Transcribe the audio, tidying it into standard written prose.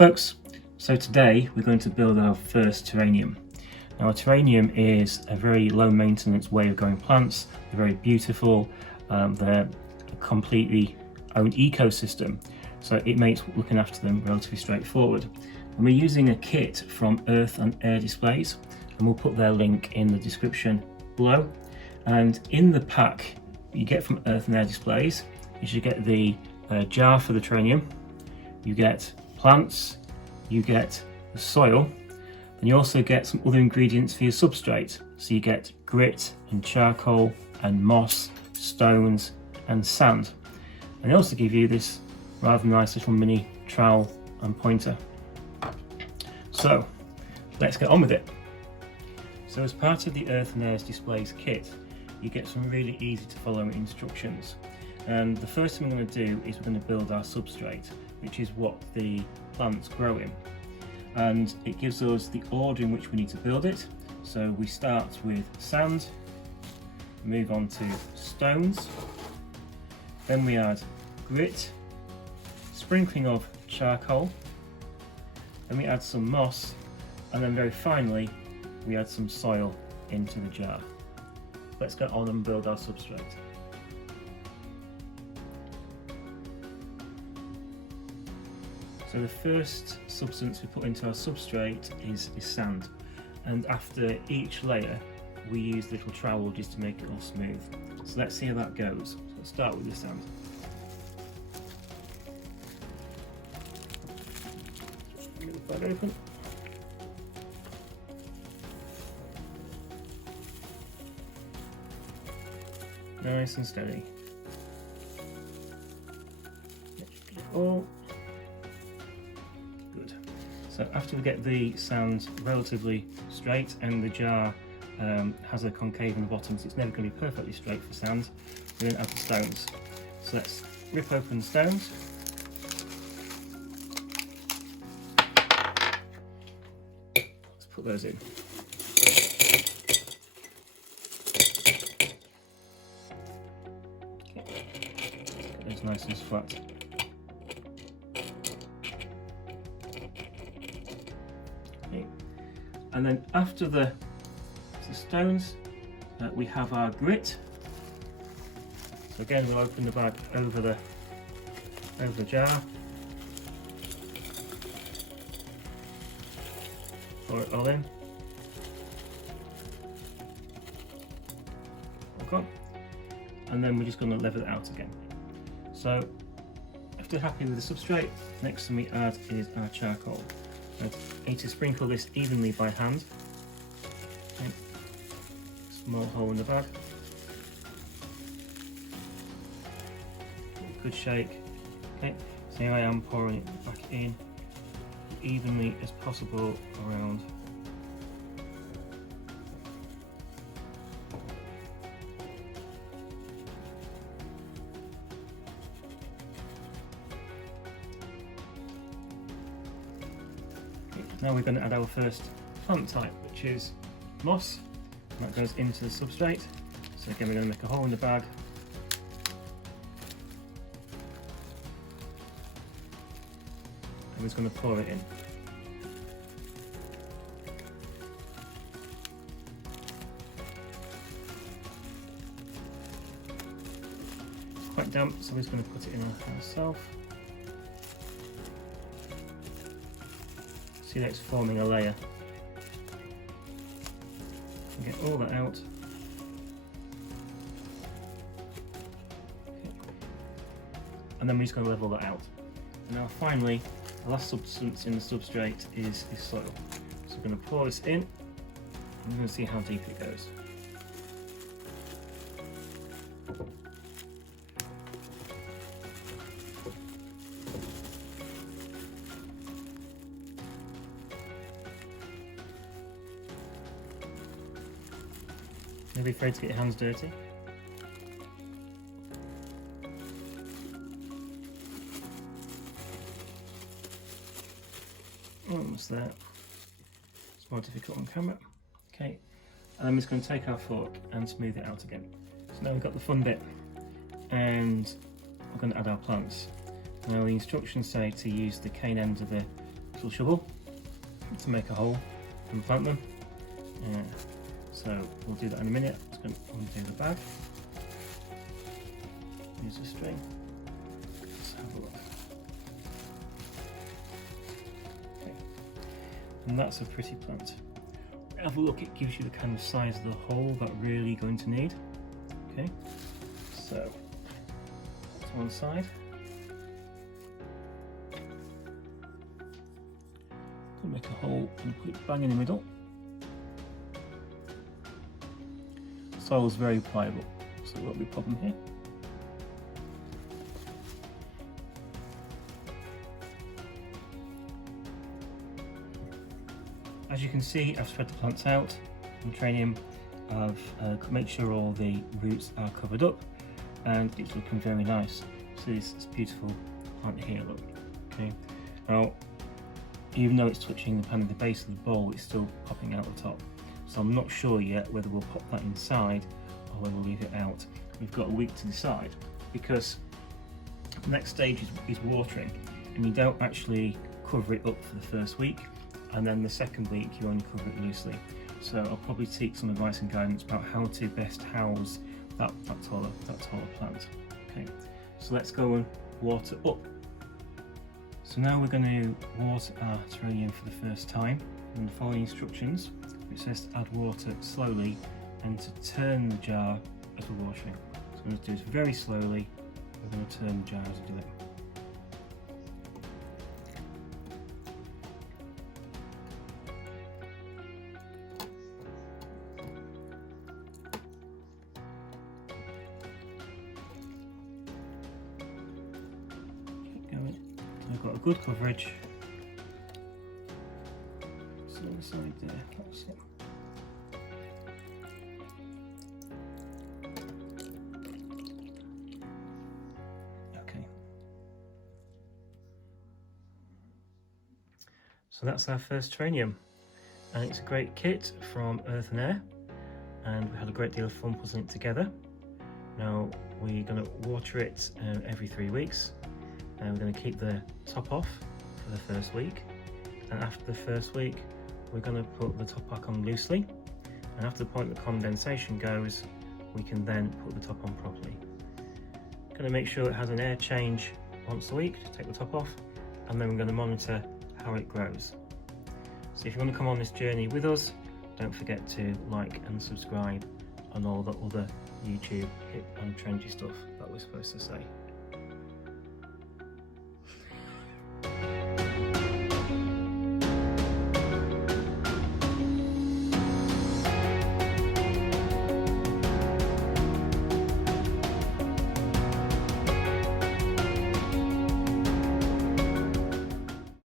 folks, so today we're going to build our first terrarium. Now a terrarium is a very low maintenance way of growing plants. They're very beautiful, they're a completely own ecosystem, so it makes looking after them relatively straightforward. And we're using a kit from Earth and Air Displays, and we'll put their link in the description below. And in the pack you get from Earth and Air Displays is you get the jar for the terrarium, you get plants, you get the soil, and you also get some other ingredients for your substrate. So you get grit and charcoal and moss, stones and sand. And they also give you this rather nice little mini trowel and pointer. So let's get on with it. So as part of the Earth and Air Displays kit, you get some really easy to follow instructions. And the first thing we're going to do is we're going to build our substrate, which is what the plants grow in. And it gives us the order in which we need to build it. So we start with sand, move on to stones, then we add grit, sprinkling of charcoal, then we add some moss, and then very finally we add some soil into the jar. Let's get on and build our substrate. So the first substance we put into our substrate is sand, and after each layer we use little trowel just to make it all smooth. So let's see how that goes. So let's start with the sand. Get the bag open. Nice and steady. All. Good. So after we get the sand relatively straight and the jar has a concave in the bottom, so it's never going to be perfectly straight for sand, we're going to add the stones. So let's rip open the stones. Let's put those in. Get those nice and flat. And then after the stones, we have our grit. So again, we'll open the bag over the jar, pour it all in. Okay. And then we're just going to level it out again. So after happy with the substrate, next thing we add is our charcoal. I need to sprinkle this evenly by hand. Okay. Small hole in the bag. Good shake. Okay, so here I am pouring it back in evenly as possible around. Now we're going to add our first plant type, which is moss, and that goes into the substrate. So again, we're going to make a hole in the bag. And we're just going to pour it in. It's quite damp, so we're just going to put it in ourselves. See that it's forming a layer. Get all that out. Okay. And then we're just going to level that out. And now finally, the last substance in the substrate is soil. So we're going to pour this in, and we're going to see how deep it goes. Don't be afraid to get your hands dirty. Almost there. It's more difficult on camera. Okay, and I'm just going to take our fork and smooth it out again. So now we've got the fun bit, and we're going to add our plants. Now the instructions say to use the cane end of the little shovel to make a hole and plant them. So we'll do that in a minute. Just going to undo the bag. Use the string. Let's have a look. Okay. And that's a pretty plant. Have a look, it gives you the kind of size of the hole that we're really going to need. Okay, so that's one side. Gonna make a hole and put it bang in the middle. Soil is very pliable, so there won't be a problem here. As you can see, I've spread the plants out in Terrarium. I've made sure all the roots are covered up, and it's looking very nice. So this beautiful plant here, look. Okay. Now, even though it's touching the kind of the base of the bowl, it's still popping out the top. So I'm not sure yet whether we'll pop that inside or whether we'll leave it out. We've got a week to decide, because the next stage is watering, and you don't actually cover it up for the first week, and then the second week you only cover it loosely. So I'll probably seek some advice and guidance about how to best house that taller plant. Okay, so let's go and water up. So now we're going to water our terrarium for the first time, and the following instructions. It says to add water slowly and to turn the jar as we're watering. So I'm going to do this very slowly. We're going to turn the jar as we do it. Keep going. So I've got a good coverage. So on the side there, that's it. So that's our first terrarium, and it's a great kit from Earth and Air, and we had a great deal of fun puzzling it together. Now we're going to water it every 3 weeks, and we're going to keep the top off for the first week, and after the first week we're going to put the top back on loosely, and after the point that condensation goes, we can then put the top on properly. Going to make sure it has an air change once a week to take the top off, and then we're going to monitor how it grows. So if you want to come on this journey with us, don't forget to like and subscribe and all the other YouTube hip and trendy stuff that we're supposed to say.